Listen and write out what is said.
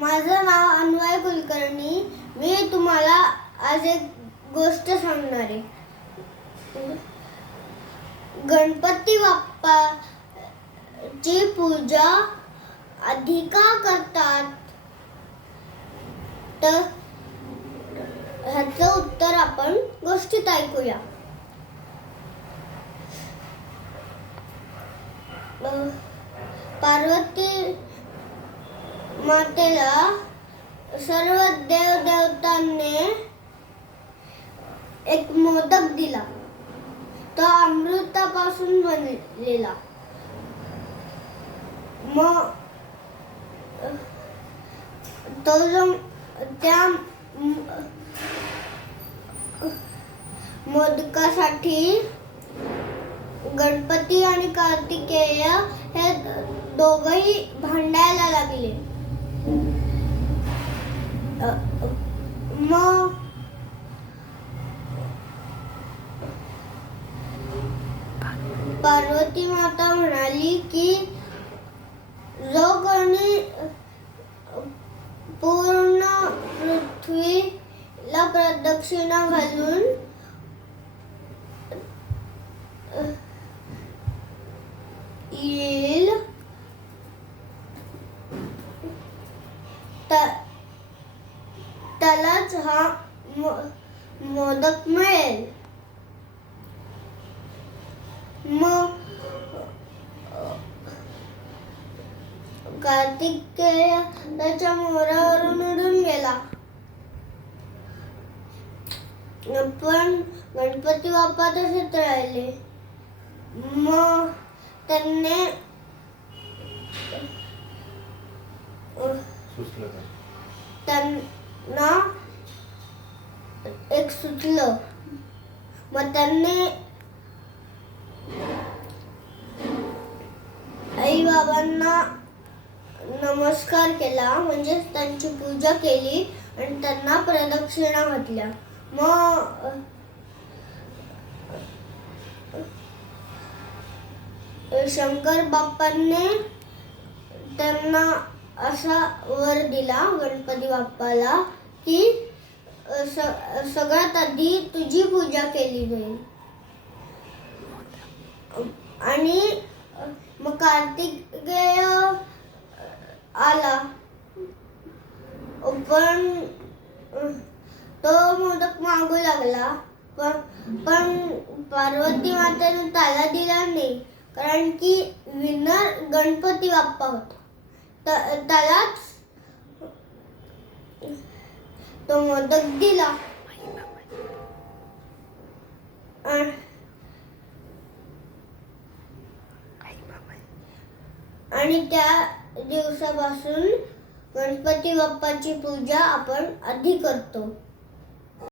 माझं नाव अन्वय कुलकर्णी. मी तुम्हाला आज एक गोष्ट सांगणार आहे. गणपती बाप्पाची पूजा अधिका करतात. तर ह्याचं उत्तर आपण गोष्टीत ऐकूया. पार्वती मातेला सर्व देवदेवतांनी एक मोदक दिला. तो अमृतापासून बनलेला. मग तो जो त्या मोदकासाठी गणपती आणि कार्तिकेय हे दोघही भांडायला लागले. मग पार्वती माता म्हणाली की जो कोणी पूर्ण पृथ्वीला प्रदक्षिणा घालून त्यालाच हा मोदक मिळेल. मग त्याच्या मोरावरून उडून गेला. पण गणपती बाप्पा तसेच राहिले. मग त्यांनी अह, ना एक सुचलं. मग त्यांनी आई बाबांना नमस्कार केला म्हणजे त्यांची पूजा केली आणि त्यांना प्रदक्षिणा घातल्या. मग शंकर बाप्पांनी त्यांना असा वर दिला गणपती बाप्पाला की स- सगळ्यात आधी तुझी पूजा केली जाईल. आणि मग कार्तिकेय आला. पण तो मोदक मागू लागला. पण पण पार्वती मातेने त्याला दिला नाही. कारण की विनर गणपती बाप्पा होता. त्यालाच तो मोदक दिला. आणि आणि त्या दिवसापासून गणपती बाप्पाची पूजा आपण आधी करतो.